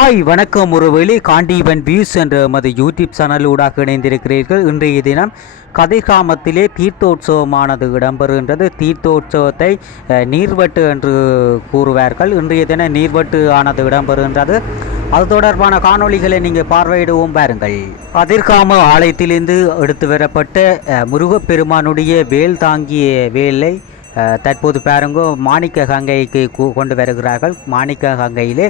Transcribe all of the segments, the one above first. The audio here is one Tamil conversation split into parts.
ஹாய் வணக்கம் ஒருவேளை காண்டீவன் வியூஸ் என்ற எமது யூடியூப் சேனலூடாக இணைந்திருக்கிறீர்கள். இன்றைய தினம் கதிர்காமத்திலே தீர்த்தோற்சவமானது இடம்பெறுகின்றது. தீர்த்தோற்சவத்தை நீர்வட்டு என்று கூறுவார்கள். இன்றைய தினம் நீர்வட்டு ஆனது இடம்பெறுகின்றது. அது தொடர்பான காணொளிகளை நீங்கள் பார்வையிடுவோம் பாருங்கள். கதிர்காம ஆலயத்திலிருந்து எடுத்து வரப்பட்ட முருகப்பெருமானுடைய வேல் தாங்கிய வேலை தற்போது பாருங்கோ மாணிக்க கங்கைக்கு கொண்டு வருகிறார்கள். மாணிக்க கங்கையிலே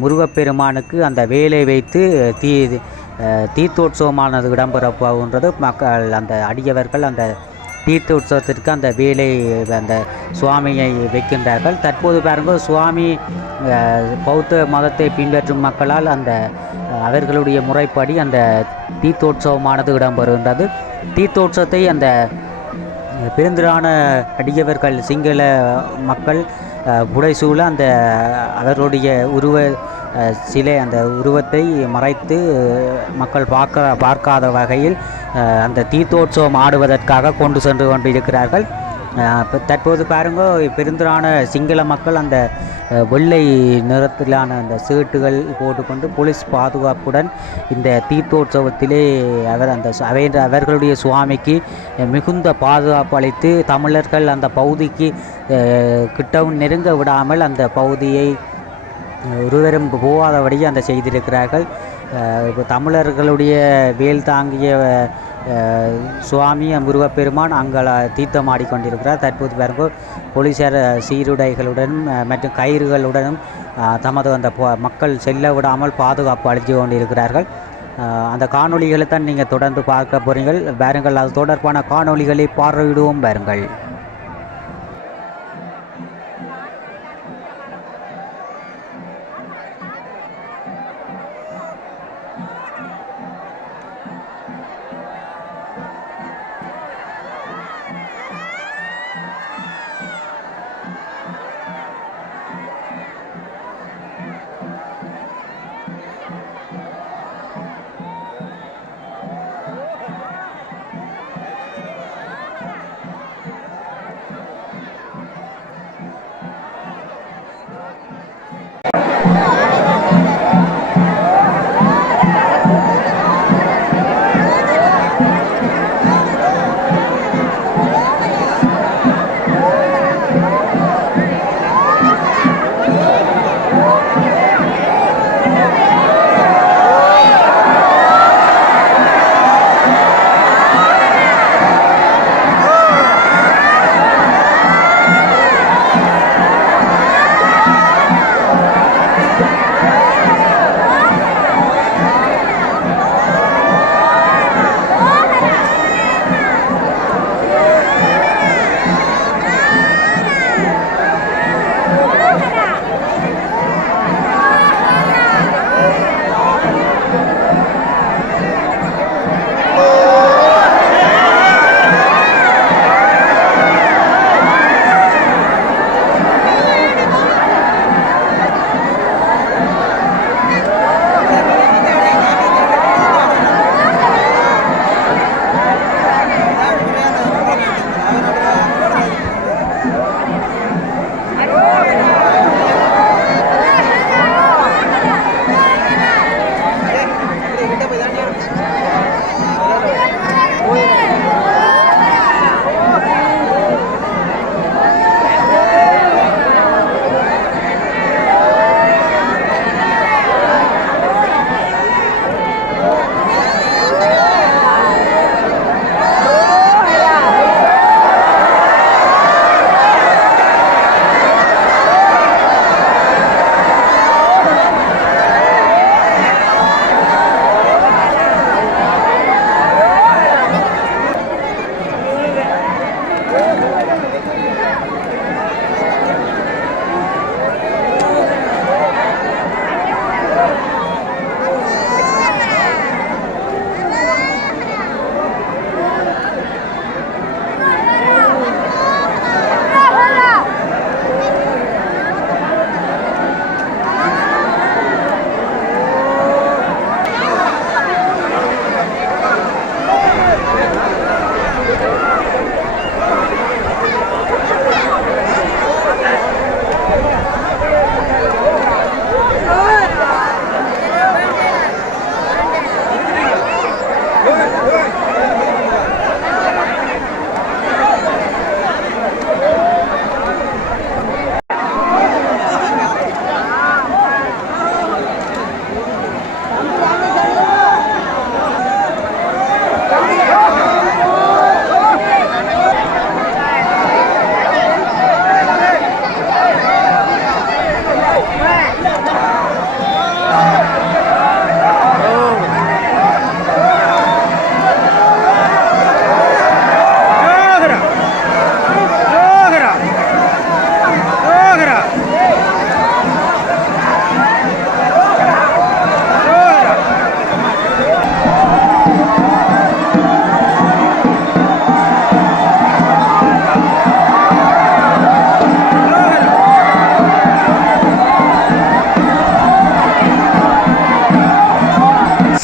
முருகப்பெருமானுக்கு அந்த வேலை வைத்து தீர்த்தோற்சவமானது இடம்பெறப்போகின்றது. மக்கள் அந்த அடியவர்கள் அந்த தீர்த்த உற்சவத்திற்கு அந்த வேலை அந்த சுவாமியை வைக்கின்றார்கள். தற்போது பாருங்கள் சுவாமி பௌத்த மதத்தை பின்பற்றும் மக்களால் அந்த அவர்களுடைய முறைப்படி அந்த தீர்த்தோற்சவமானது இடம்பெறுகின்றது. தீர்த்தோற்சவத்தை அந்த பெருந்திரான அடியவர்கள் சிங்கள மக்கள் புடைசூழ அந்த அவர்களுடைய சிலை அந்த உருவத்தை மறைத்து மக்கள் பார்க்காத வகையில் அந்த தீர்த்தோற்சவம் ஆடுவதற்காக கொண்டு சென்று கொண்டிருக்கிறார்கள். தற்போது பாருங்க பெருந்திரான சிங்கள மக்கள் அந்த வெள்ளை நிறத்திலான அந்த சீட்டுகள் போட்டுக்கொண்டு போலீஸ் பாதுகாப்புடன் இந்த தீர்த்தோற்சவத்திலே அவர்களுடைய சுவாமிக்கு மிகுந்த பாதுகாப்பு அளித்து தமிழர்கள் அந்த பகுதிக்கு கிட்டவும் நெருங்க விடாமல் அந்த பகுதியை ஒருவரும் போகாதபடி அந்த செய்திருக்கிறார்கள். இப்போ தமிழர்களுடைய வேல் தாங்கிய சுவாமி முருகப்பெருமான் அங்கே தீர்த்தமாடிக்கொண்டிருக்கிறார். தற்போது பாருங்கள் போலீசார் சீருடைகளுடன் மற்றும் கயிறுகளுடனும் தமது அந்த மக்கள் செல்ல விடாமல் பாதுகாப்பு அளித்து கொண்டிருக்கிறார்கள். அந்த காணொளிகளை தான் நீங்கள் தொடர்ந்து பார்க்க போகிறீர்கள் பாருங்கள். அது தொடர்பான காணொளிகளை பார்வையிடுவோம் பாருங்கள்.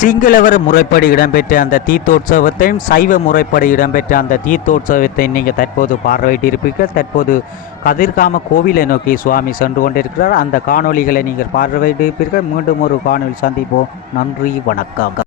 சிங்களவர் முறைப்படி இடம்பெற்ற அந்த தீர்த்தோற்சவத்தையும் சைவ முறைப்படி இடம்பெற்ற அந்த தீர்த்தோற்சவத்தை நீங்கள் தற்போது பார்வையிட்டிருப்பீர்கள். தற்போது கதிர்காம கோவிலை நோக்கி சுவாமி சென்று கொண்டிருக்கிறார். அந்த காணொளிகளை நீங்கள் பார்வையிட்டிருப்பீர்கள். மீண்டும் ஒரு காணொலி சந்திப்போம். நன்றி, வணக்கம்.